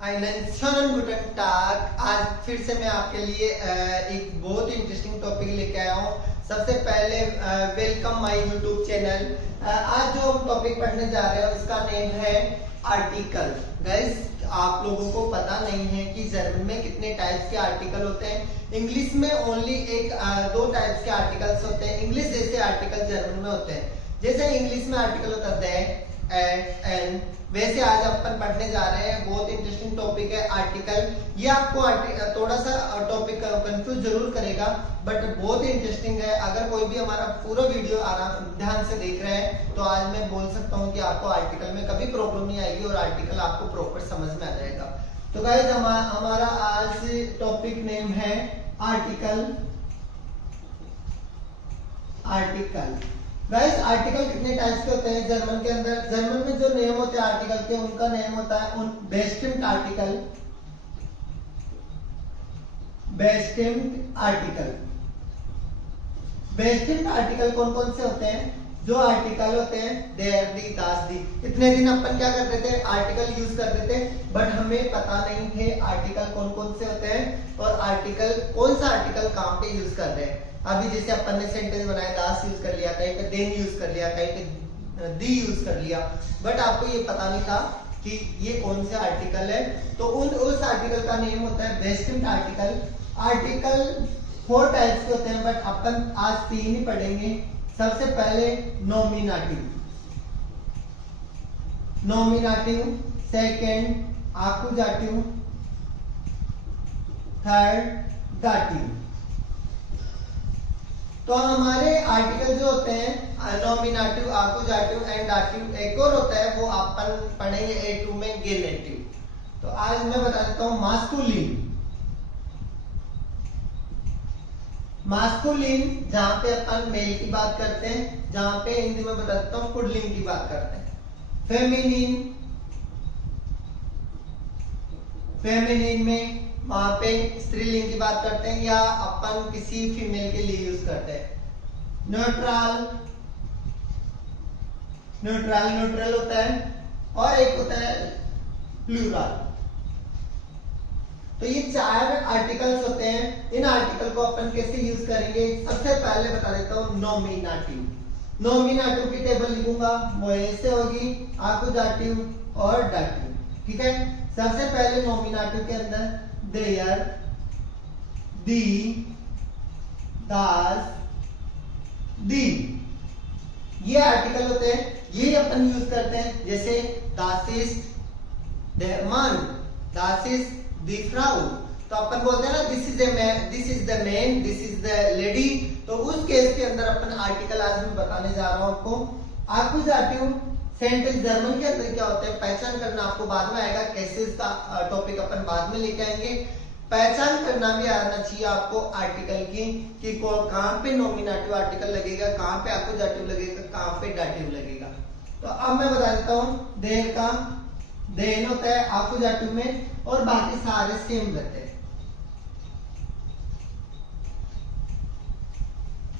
einen schönen guten Tag। आज फिर से मैं आपके लिए एक बहुत ही इंटरेस्टिंग टॉपिक लेके आया हूँ। सबसे पहले वेलकम माय यूट्यूब चैनल। आज जो हम टॉपिक पढ़ने जा रहे हैं उसका नेम है आर्टिकल। गाइस, आप लोगों को पता नहीं है कि जर्मन में कितने टाइप्स के आर्टिकल होते हैं। इंग्लिश में ओनली दो टाइप्स के आर्टिकल्स होते हैं। इंग्लिश जैसे आर्टिकल जर्मन में होते हैं। जैसे इंग्लिश में आर्टिकल होता है दैट, एंड, वैसे आज अपन पढ़ने जा रहे हैं बहुत इंटरेस्टिंग टॉपिक है आर्टिकल। ये आपको थोड़ा सा टॉपिक कंफ्यूज जरूर करेगा, बट बहुत ही इंटरेस्टिंग है। अगर कोई भी हमारा पूरा वीडियो ध्यान से देख रहे हैं तो आज मैं बोल सकता हूँ कि आपको आर्टिकल में कभी प्रॉब्लम नहीं आएगी और आर्टिकल आपको प्रॉपर समझ में आ जाएगा। तो गाइस, हमारा आज टॉपिक नेम है आर्टिकल। गाइस, आर्टिकल कितने टाइप्स के होते हैं जर्मन के अंदर? जर्मन में जो नेम होते हैं आर्टिकल के, उनका नेम होता है बेस्टिम्ड आर्टिकल। बेस्टिम्ड आर्टिकल कौन कौन से होते हैं? जो आर्टिकल होते हैं देर, दी, दास, दी। इतने दिन अपन क्या करते थे? आर्टिकल यूज करते थे, बट हमें पता नहीं थे आर्टिकल कौन कौन से होते हैं और आर्टिकल कौन सा आर्टिकल काम पे यूज कर रहे हैं। अभी जैसे अपन ने सेंटेंस बनाया, दास यूज कर लिया, कहीं पे देन यूज कर लिया, कहीं पे दी यूज कर लिया, बट आपको ये पता नहीं था कि ये कौन से आर्टिकल है। तो उस आर्टिकल का नेम होता है बेस्टिम्ड आर्टिकल। आर्टिकल 4 टाइप्स के होते हैं, बट अपन आज 3 ही पढ़ेंगे। सबसे पहले नॉमिनेटिव, सेकंड आकुजाटिव, थर्ड दाटिव। तो हमारे आर्टिकल जो होते हैं नॉमिनेटिव, आकुजाटिव एंड दाटिव, एक और होता है वो अपन पढ़ेंगे A2 में, गेनेटिव। तो आज मैं बता देता हूं मास्कुलिन, जहां पे अपन मेल की बात करते हैं, जहां पे हिंदी में बता देता हूं पुडलिंग की बात करते हैं। फेमिनिन में वहां पे स्त्रीलिंग की बात करते हैं या अपन किसी फीमेल के लिए यूज करते हैं। न्यूट्रल होता है और एक होता है प्लूरल। तो ये 4 आर्टिकल्स होते हैं। इन आर्टिकल को अपन कैसे यूज करेंगे? सबसे पहले बता देता हूं नॉमिनेटिव की टेबल लिखूंगा, वो ऐसे होगी आकुजाटिव और दाटिव। ठीक है, सबसे पहले नॉमिनेटिव के अंदर देयर, दी, दास, दी, ये आर्टिकल होते हैं। ये अपन यूज करते हैं। जैसे दास इज देयर मैन, दास इज दी फ्राउ। तो अपन बोलते हैं ना this is the man, this is the man, this is the lady. तो उस केस के अंदर अपन आर्टिकल आज मैं बताने जा रहा हूं आपको। आकुजाटिव सेंटेंस जर्मन के अंदर क्या होते हैं पहचान करना आपको बाद में आएगा। कैसे इसका टॉपिक अपन बाद में लेके आएंगे। पहचान करना भी आना चाहिए आपको आर्टिकल की कि कहां पे नॉमिनेटिव आर्टिकल लगेगा, कहां पे आकुजाटिव लगेगा, कहां पे दाटिव लगेगा। तो अब मैं बता देता हूं देर का देन होता है आकुजाटिव में और बाकी सारे सेम रहते हैं।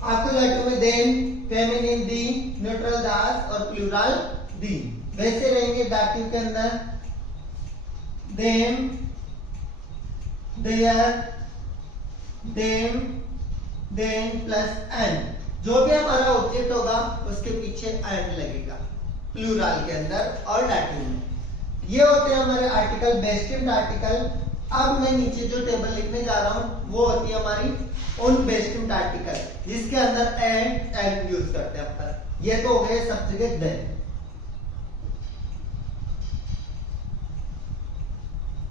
आकुजाटिव में देन, फेमिनिन दी, न्यूट्रल दास और प्लूरल दी। वैसे रहेंगे दाटिव के अंदर देम, देयर, देम, देन प्लस एन। जो भी हमारा ऑब्जेक्ट होगा उसके पीछे एन लगेगा प्लूरल के अंदर और दाटिव में। ये होते हैं हमारे आर्टिकल, बेस्टिम्ड आर्टिकल। अब मैं नीचे जो टेबल लिखने जा रहा हूं वो होती है हमारी उन बेस्टिम्ड आर्टिकल जिसके अंदर एन यूज करते हैं अपन। ये तो हो गए सब जगह देन।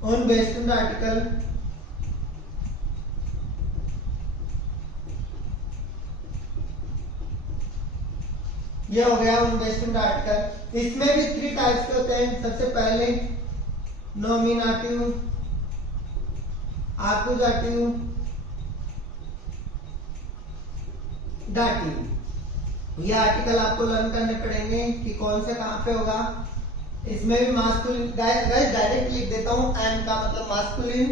उन बेस्टिम्ड आर्टिकल, ये हो गया उन बेस्टिम्ड आर्टिकल। इसमें भी 3 टाइप्स के होते हैं। सबसे पहले नॉमिनेटिव, आकुजाटिव, दाटिव। ये आर्टिकल आपको लर्न करने पड़ेंगे कि कौन से कहां पे होगा। इसमें भी मास्कुलिन, गाइस डायरेक्ट लिख देता हूं। एन का मतलब मास्कुलिन,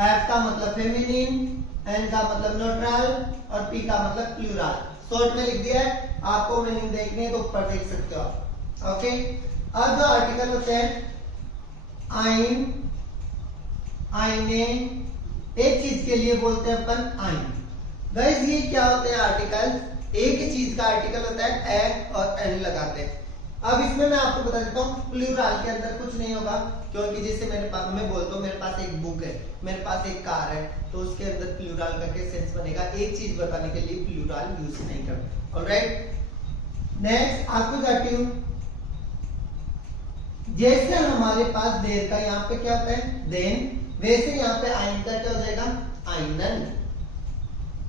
एफ का मतलब फेमिनिन, एन का मतलब न्यूट्रल और पी का मतलब प्लूरल। शॉर्ट में लिख दिया है। आपको मीनिंग देखनी है तो ऊपर देख सकते हो आप। ओके, अब जो आर्टिकल होते हैं आइन, आईने, एक चीज के लिए बोलते हैं अपन आइन। गाइस ये क्या होते हैं आर्टिकल, एक ही चीज का आर्टिकल होता है, ए और एन लगाते हैं। अब इसमें मैं आपको बता देता हूँ प्लूरल के अंदर कुछ नहीं होगा, क्योंकि जैसे मेरे पास, मैं बोलता हूँ मेरे पास एक बुक है, मेरे पास एक कार है, तो उसके अंदर प्लूरल का क्या सेंस बनेगा, एक चीज बताने के लिए प्लूरल यूज नहीं करते। ऑलराइट, नेक्स्ट आकुजाटिव, जैसे हमारे पास देर का यहाँ पे क्या होता है देन, वैसे यहाँ पे आइन का क्या हो जाएगा आइनन,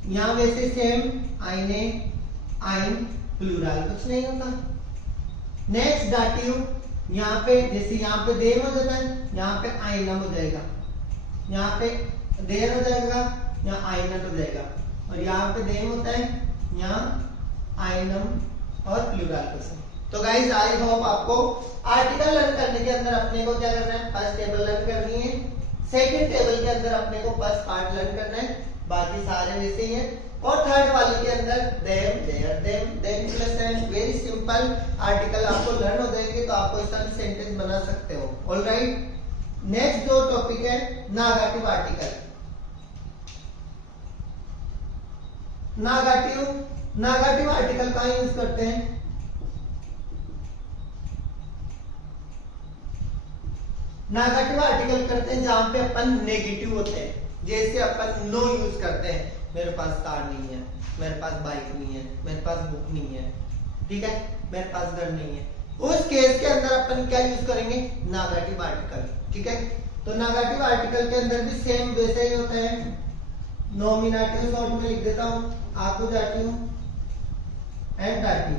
यहाँ वैसे सेम आइने, आइन, प्लूरल कुछ नहीं होता। नेक्स्ट दाटिव, यहाँ पे जैसे यहाँ पे देर हो जाता है, यहाँ पे आइनम हो जाएगा, यहाँ पे देर हो जाएगा, यहाँ आइनन हो जाएगा, और यहाँ पे देर होता है, यहाँ आइनम और प्लूरल कुछ। तो गाइज आई होप आपको आर्टिकल लर्न करने के अंदर अपने को क्या करना है, फर्स्ट टेबल लर्न करनी है, सेकंड टेबल के अंदर अपने को फर्स्ट पार्ट लर्न करना है, बाकी सारे वैसे ही है, और थर्ड वाले के अंदर देम, देयर, देम प्लस एंड, वेरी सिंपल आर्टिकल आपको लर्न हो जाएंगे, तो आपको इस तरह सेंटेंस बना सकते हो। ऑलराइट, नेक्स्ट जो टॉपिक है नागाटिव आर्टिकल। नागाटिव आर्टिकल कहाँ यूज करते हैं, नेगेटिव आर्टिकल करते हैं जहां पे अपन नेगेटिव होते हैं, जैसे अपन नो यूज करते हैं, मेरे पास कार नहीं है, मेरे पास बाइक नहीं है, मेरे पास बुक नहीं है, ठीक है, मेरे पास घर नहीं है, उस केस के अंदर अपन क्या यूज करेंगे नेगेटिव आर्टिकल। ठीक है, तो नेगेटिव आर्टिकल के अंदर भी सेम वैसे ही होता है, नॉमिनेटिव शॉर्ट में लिख देता हूं, आकुजाटिव एंड दाटिव।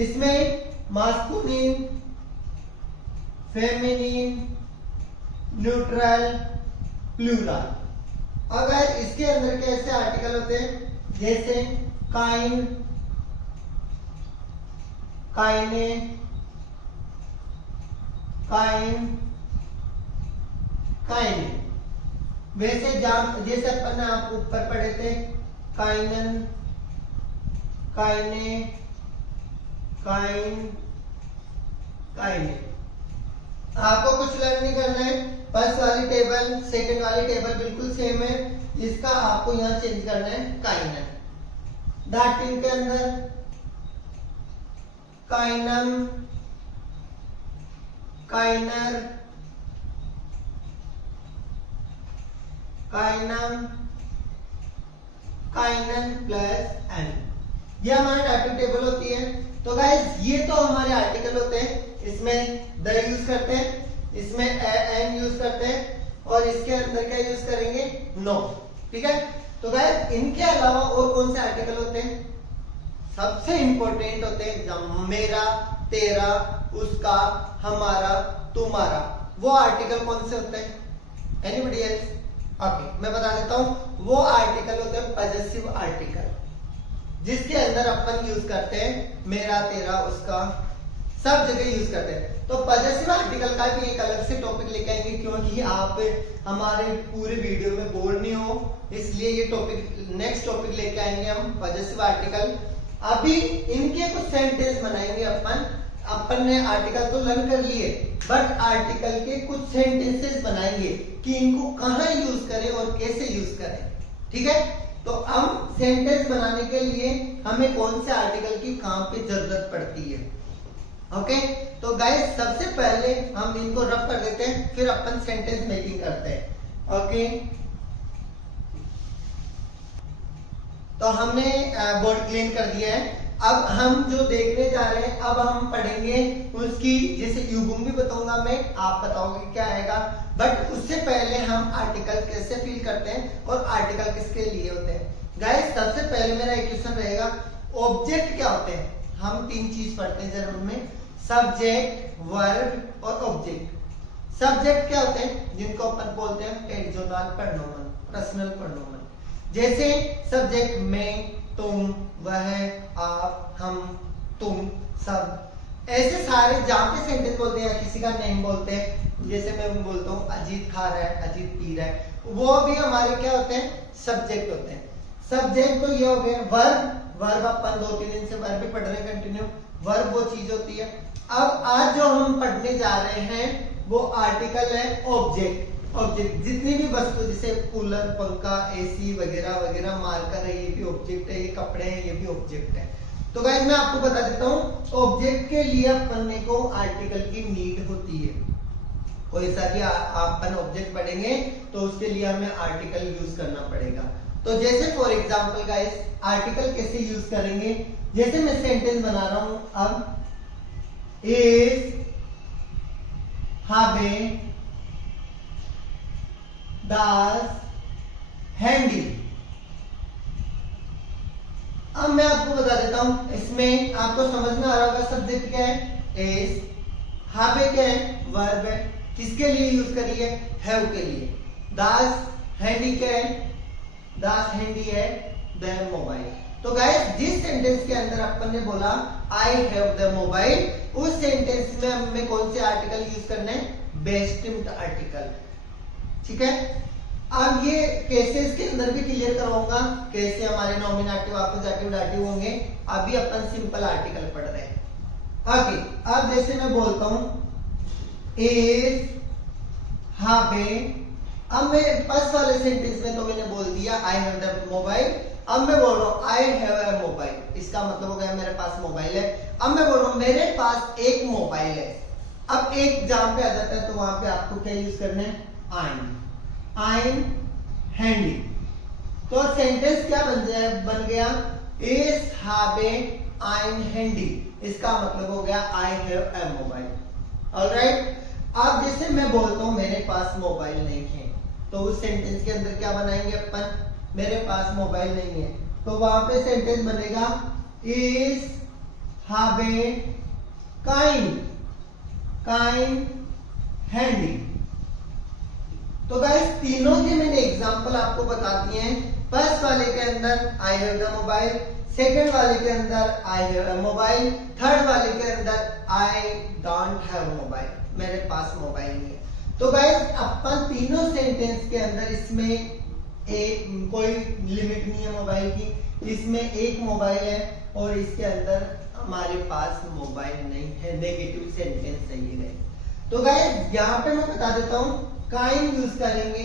इसमें मास्कुलिन, फेमिनिन, न्यूट्रल, प्लूरल। अगर इसके अंदर कैसे आर्टिकल होते हैं, जैसे काइन, काइने, काइन, काइने, वैसे जैसे अपन आप ऊपर पढ़े थे काइनन, काइने, काइन, काइने। आपको कुछ लर्न नहीं करना है, फर्स्ट वाली टेबल सेकंड वाली टेबल बिल्कुल सेम है, इसका आपको यहाँ चेंज करना है काइनन। दाटिव के अंदर काइनम, काइनर, काइनम, काइनन प्लस एन, ये हमारी दाटिव टेबल होती है। तो गाइस ये तो हमारे आर्टिकल होते हैं, इसमें द यूज करते हैं, इसमें एन यूज करते हैं, और इसके अंदर क्या यूज करेंगे नो। ठीक है, तो गाइस इनके अलावा और कौन से आर्टिकल होते हैं, सबसे इंपॉर्टेंट होते हैं मेरा, तेरा, उसका, हमारा, तुम्हारा। वो आर्टिकल कौन से होते हैं, एनीबॉडी एल्स? ओके, मैं बता देता हूं, वो आर्टिकल होते हैं पॉजेसिव आर्टिकल, जिसके अंदर अपन यूज करते हैं मेरा, तेरा, उसका, सब जगह यूज करते हैं। तो पॉजेसिव आर्टिकल का भी एक अलग से टॉपिक लेके आएंगे, क्योंकि आप हमारे पूरे वीडियो में बोर नहीं हो, इसलिए ये टॉपिक नेक्स्ट टॉपिक लेके आएंगे हम पॉजेसिव आर्टिकल। अभी इनके कुछ सेंटेंस बनाएंगे अपन ने आर्टिकल तो लर्न कर लिए, बट आर्टिकल के कुछ सेंटेंसेस बनाएंगे कि इनको कहाँ यूज करें और कैसे यूज करें। ठीक है, तो हम सेंटेंस बनाने के लिए हमें कौन से आर्टिकल की कहां पे जरूरत पड़ती है। ओके, तो गाइस सबसे पहले हम इनको रफ कर देते हैं, फिर अपन सेंटेंस मेकिंग करते हैं। ओके, तो हमने बोर्ड क्लीन कर दिया है। अब हम जो देखने जा रहे हैं, अब हम पढ़ेंगे उसकी, जैसे यूबुम भी बताऊंगा मैं, आप बताओगे क्या आएगा, बट उससे पहले हम आर्टिकल कैसे फिल करते हैं और आर्टिकल किसके लिए होते हैं। गाइस सबसे पहले मेरा एक क्वेश्चन रहेगा, ऑब्जेक्ट क्या होते हैं। हम तीन चीज पढ़ते हैं जरूर में, सब्जेक्ट, वर्ब और ऑब्जेक्ट। सब्जेक्ट क्या होते हैं, जिनको अपन बोलते हैं एडजोनल प्रोनोमन, पर्सनल प्रोनोमन। जैसे सब्जेक्ट मैं, तुम, वह, आप, हम, तुम, सब, ऐसे सारे जहां पे सेंटेंस बोलते हैं, किसी का नेम बोलते हैं, जैसे मैं बोलता हूँ अजीत खा रहा है, अजीत पी रहा है, वो भी हमारे क्या होते हैं, सब्जेक्ट होते हैं। सब्जेक्ट तो ये हो गए। वर्ब अपन 2-3 दिन से वर्ब भी पढ़ रहे हैं कंटिन्यू, वर्ब वो चीज होती है। अब आज जो हम पढ़ने जा रहे हैं वो आर्टिकल है ऑब्जेक्ट। ऑब्जेक्ट जितनी भी वस्तु जैसे कूलर, पंखा, एसी वगैरह वगैरह, मार्कर है ये भी ऑब्जेक्ट है, ये कपड़े हैं ये भी ऑब्जेक्ट है। तो गाइस मैं आपको बता देता हूँ ऑब्जेक्ट के लिए अपन को आर्टिकल की नीड होती है। कोई सा भी अपन ऑब्जेक्ट पढ़ेंगे तो उसके लिए हमें आर्टिकल यूज करना पड़ेगा। तो जैसे फॉर एग्जांपल गाइस आर्टिकल कैसे यूज करेंगे, जैसे मैं सेंटेंस बना रहा हूं अब इज have das handy। अब मैं आपको बता देता हूं, इसमें आपको समझ में आ रहा होगा सब्जेक्ट क्या है इज, have क्या है वर्ब है, किसके लिए यूज करी है हैव के लिए, दास हैंडी क्या है दास हैंडी है द मोबाइल। तो गाइस जिस सेंटेंस के अंदर अपन ने बोला आई हैव द मोबाइल, उस सेंटेंस में हमें कौन से आर्टिकल यूज करने हैं बेस्ट आर्टिकल। ठीक है, अब ये केसेस के अंदर भी क्लियर करवाऊंगा कैसे हमारे नॉमिनेटिव, अपोजिटिव, डाटिव होंगे। अभी अपन सिंपल आर्टिकल पढ़ रहे हैं। ओके, अब जैसे मैं बोलता हूं इज have, अब मैं फर्स्ट वाले सेंटेंस में तो मैंने बोल दिया आई हैव द मोबाइल। अब मैं बोल रहा हूं आई हैव अ मोबाइल, इसका मतलब हो गया मेरे पास मोबाइल है। अब मैं बोल रहा हूं मेरे पास एक मोबाइल है। अब एक जहां पे आ जाता है तो वहां पे आपको क्या यूज करना है आई हैंडी। तो सेंटेंस क्या बन गया इज हैविंग आई हैंडी, इसका मतलब हो गया I have a mobile. Alright, अब जैसे मैं बोलता हूं मेरे पास मोबाइल नहीं है, तो उस सेंटेंस के अंदर क्या बनाएंगे अपन, मेरे पास मोबाइल नहीं है, तो वहां पे सेंटेंस बनेगा इज हैविंग काइंड हैंडी। तो गाइस तीनों के मैंने एग्जांपल आपको बता दिए हैं। फर्स्ट वाले के अंदर I have the mobile, second वाले के अंदर I have a mobile, third वाले के अंदर आई डोंट हैव मोबाइल, मेरे पास मोबाइल नहीं है। तो गाइस अपन तीनों सेंटेंस के अंदर इसमें कोई लिमिट नहीं है मोबाइल की, इसमें एक मोबाइल है और इसके अंदर हमारे पास मोबाइल नहीं है, नेगेटिव सेंटेंस है ये। तो गाइस यहाँ पे मैं बता देता हूँ काइंड यूज करेंगे।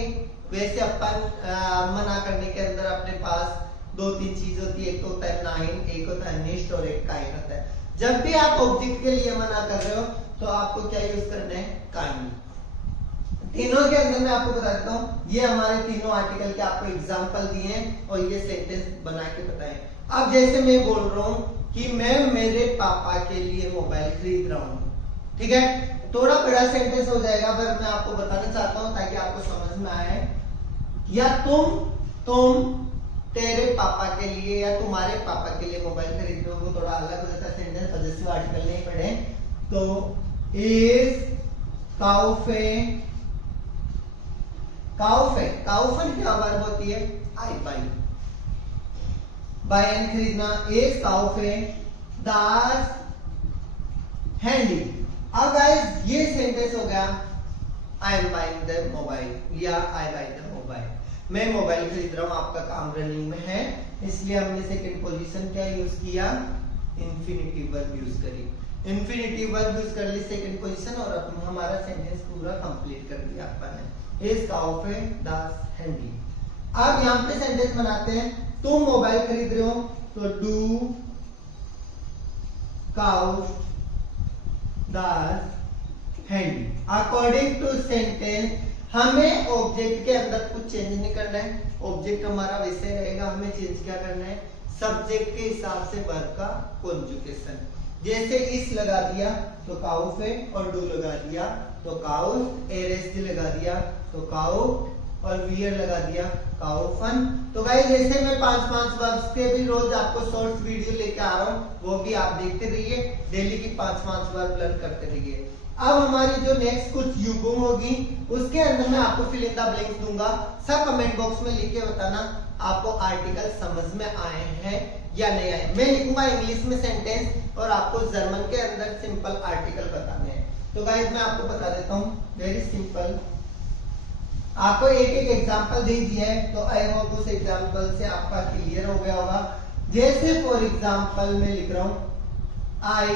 वैसे अपन मना करने के अंदर अपने पास दो तीन चीज होती है, एक तो होता है नाइन, एक होता है निश्ट और एक काइंड होता है। जब भी आप ऑब्जेक्ट के लिए मना कर रहे हो तो आपको क्या यूज करना है काइंड। तीनों के अंदर मैं आपको बता देता हूँ ये हमारे तीनों आर्टिकल के आपको एग्जांपल दिए हैं और ये सेंटेंस बना के बताएं। अब जैसे मैं बोल रहा हूँ कि मैं मेरे पापा के लिए मोबाइल खरीद रहा हूँ, ठीक है, थोड़ा बड़ा सेंटेंस हो जाएगा पर मैं आपको बताना चाहता हूँ ताकि आपको समझ में आए। या तुम तेरे पापा के लिए या तुम्हारे पापा के लिए मोबाइल खरीद रहे हो, वो थोड़ा अलग हो जाता है सेंटेंस, पॉजिटिव आर्टिकल नहीं पढ़े। तो इज काउफन क्या वर्ब होती है आई बाई एन खरीदना, इज काउफे दास हैंडी। अब गाइस ये सेंटेंस हो गया I am buying the mobile या आई बाई द मोबाइल, मैं मोबाइल खरीद रहा हूं, आपका काम रनिंग में है, इसलिए हमने सेकंड पोजीशन क्या यूज किया इंफिनिटिव वर्ब यूज करी। इंफिनिटिव वर्ब यूज कर ली सेकंड पोजीशन और अब हमारा सेंटेंस पूरा कंप्लीट कर दिया अपन ने, इज काउफे दास हैंडी। अब यहाँ पे सेंटेंस बनाते हैं, तुम मोबाइल खरीद रहे हो तो डू काउफ दास हैंडी। अकॉर्डिंग टू सेंटेंस हमें ऑब्जेक्ट के अंदर कुछ चेंज नहीं करना है, ऑब्जेक्ट हमारा वैसे रहेगा, हमें चेंज क्या करना है सब्जेक्ट के हिसाब से वर्ब का कॉन्जुगेशन। जैसे इस लगा दिया तो काउफ है और डू लगा दिया तो काउफ, एरेस्टी लगा दिया तो काउफ और वियर लगा दिया काउफन। तो गाइस जैसे मैं 5-5 वर्ब्स के भी रोज आपको शॉर्ट्स वीडियो लेके आ रहा हूँ, वो भी आप देखते रहिए, डेली की 5-5 वर्ब लर्न करते रहिए। अब हमारी जो नेक्स्ट कुछ युगम होगी उसके अंदर मैं आपको फिल इन द ब्लैंक्स दूंगा, सब कमेंट बॉक्स में लिख के बताना आपको आर्टिकल समझ में आए हैं या नहीं आए। मैं लिखूंगा इंग्लिश में सेंटेंस और आपको जर्मन के अंदर सिंपल आर्टिकल बताने हैं। तो गाइस मैं आपको बता देता हूँ वेरी सिंपल, आपको एक एक एग्जांपल दे दिया है तो आई होप उस एग्जांपल से आपका क्लियर हो गया होगा। जैसे फॉर एग्जांपल मैं लिख रहा हूं आई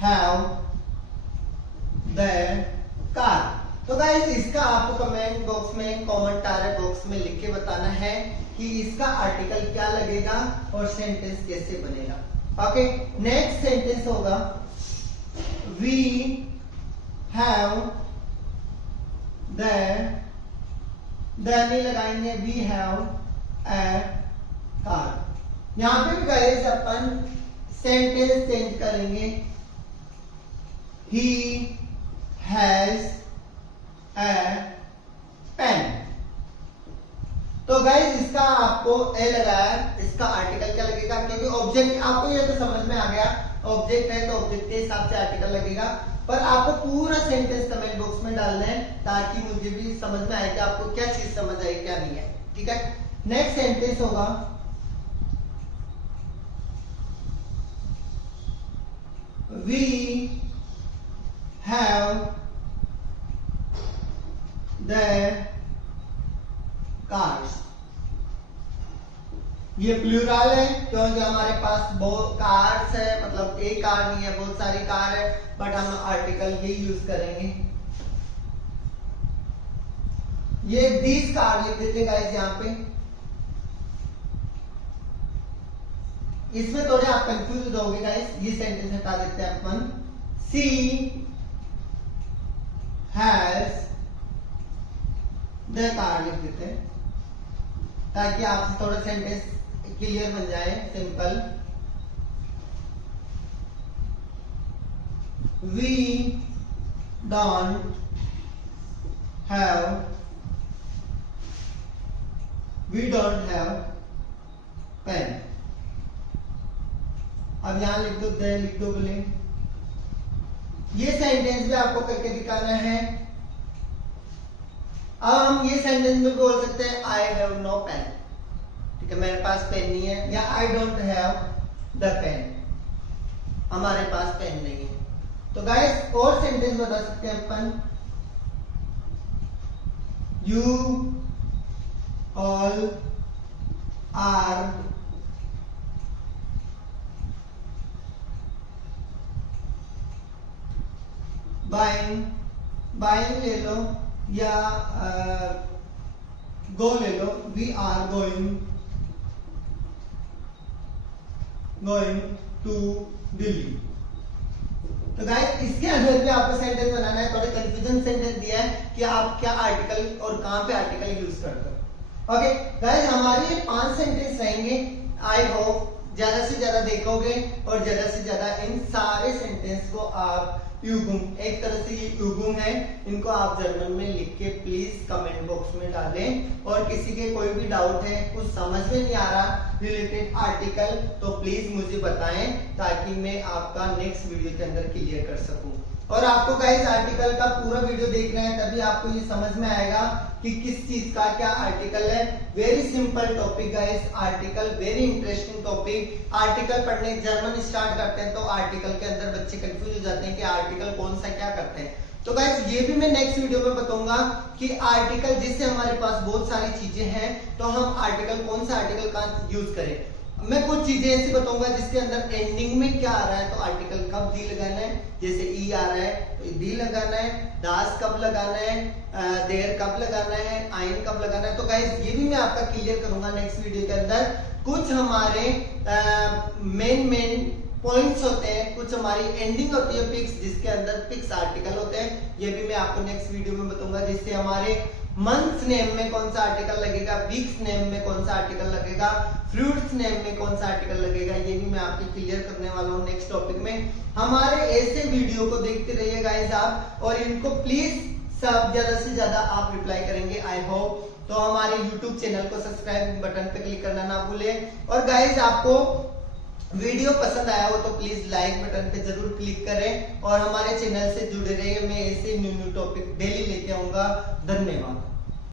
हैव द तो गाइस इसका आपको कमेंट बॉक्स में, कमेंट बॉक्स में लिख के बताना है कि इसका आर्टिकल क्या लगेगा और सेंटेंस कैसे बनेगा। ओके, नेक्स्ट सेंटेंस होगा वी हैव द नहीं लगाएंगे, वी हैव ए कार। यहां पे भी गाइस अपन सेंटेंस चेंज करेंगे, ही हैज ए पेन। तो गाइस इसका आपको ए लगाया, इसका आर्टिकल क्या लगेगा, क्योंकि ऑब्जेक्ट आपको ये तो समझ में आ गया, ऑब्जेक्ट है तो ऑब्जेक्ट के हिसाब से आर्टिकल लगेगा। पर आपको पूरा सेंटेंस कमेंट बॉक्स में डालना है ताकि मुझे भी समझ में आए कि आपको क्या चीज समझ आई क्या नहीं है। ठीक है, नेक्स्ट सेंटेंस होगा वी हैव द कार्स। ये प्लूरल है क्योंकि हमारे पास बहुत कार्स है, मतलब एक कार नहीं है, बहुत सारी कार है, बट हम आर्टिकल ये यूज करेंगे। ये दीज कार लिख देते गाइस यहां पे। इसमें थोड़े आप कंफ्यूज होगे गाइस, ये सेंटेंस हटा देते हैं अपन। सी हैज द कार लिख देते हैं ताकि आपसे थोड़ा सेंटेंस क्लियर बन जाए, simple. We don't have pen. अब यहां लिख दो, दे लिख दो बोले। ये सेंटेंस भी आपको करके दिखाना है। अब हम ये सेंटेंस में बोल सकते हैं आई हैव नो पेन, ठीक है, मेरे पास पेन नहीं है, या I don't have the pen, हमारे पास पेन नहीं है। तो गाइस और सेंटेंस बता सकते हैं अपन, यू ऑल आर बाइंग ले लो या गो ले लो, we are going to Delhi. तो गाइस इसके आधार पे आपको सेंटेंस बनाना है। थोड़े कंफ्यूजन सेंटेंस दिया है कि आप क्या आर्टिकल और कहां पे आर्टिकल यूज करते हो। ओके गाइस, हमारे 5 सेंटेंस रहेंगे। आई होप ज्यादा से ज्यादा देखोगे और ज्यादा से ज्यादा इन सारे सेंटेंस को आप युगुंग, एक तरह से ये युगुंग है, इनको आप जर्मन में लिख के प्लीज कमेंट बॉक्स में डालें। और किसी के कोई भी डाउट है, कुछ समझ में नहीं आ रहा रिलेटेड आर्टिकल, तो प्लीज मुझे बताएं ताकि मैं आपका नेक्स्ट वीडियो के अंदर क्लियर कर सकूं। और आपको गाइस आर्टिकल का पूरा वीडियो देखना है, तभी आपको ये समझ में आएगा कि किस चीज का क्या आर्टिकल है। Very simple topic guys, article very interesting topic. Article पढ़ने जर्मन स्टार्ट करते हैं तो आर्टिकल के अंदर बच्चे कंफ्यूज हो जाते हैं कि आर्टिकल कौन सा क्या करते हैं। तो गाइस ये भी मैं नेक्स्ट वीडियो में बताऊंगा कि आर्टिकल, जिससे हमारे पास बहुत सारी चीजें हैं, तो हम आर्टिकल कौन सा आर्टिकल का यूज करें। मैं कुछ चीजें ऐसी बताऊंगा जिसके अंदर एंडिंग में क्या आ रहा है, तो आर्टिकल कब दी लगाना है, जैसे ई आ रहा है तो दी लगाना है, दास कब लगाना है, देर कब लगाना है, आइन कब लगाना है। तो गाइस ये भी मैं आपका क्लियर करूंगा नेक्स्ट वीडियो के अंदर। कुछ हमारे मेन पॉइंट्स होते हैं, कुछ हमारी एंडिंग होती है फिक्स, जिसके अंदर फिक्स आर्टिकल होते हैं। ये भी मैं आपको नेक्स्ट वीडियो में बताऊंगा, जिससे हमारे मंथ्स नेम में कौन सा आर्टिकल लगेगा, वीक्स नेम में कौन सा आर्टिकल लगेगा, फ्रूट्स नेम में कौन सा आर्टिकल लगेगा, ये भी मैं आपको क्लियर करने वाला हूँ नेक्स्ट टॉपिक में। हमारे ऐसे वीडियो को देखते रहिए गाइस आप, और इनको प्लीज सब ज्यादा से ज्यादा आप रिप्लाई करेंगे आई होप। तो हमारे YouTube चैनल को सब्सक्राइब बटन पे क्लिक करना ना भूलें। और गाइस आपको वीडियो पसंद आया हो तो प्लीज लाइक बटन पे जरूर क्लिक करें और हमारे चैनल से जुड़े रहिए। मैं ऐसे न्यू टॉपिक डेली लेके आऊंगा। धन्यवाद।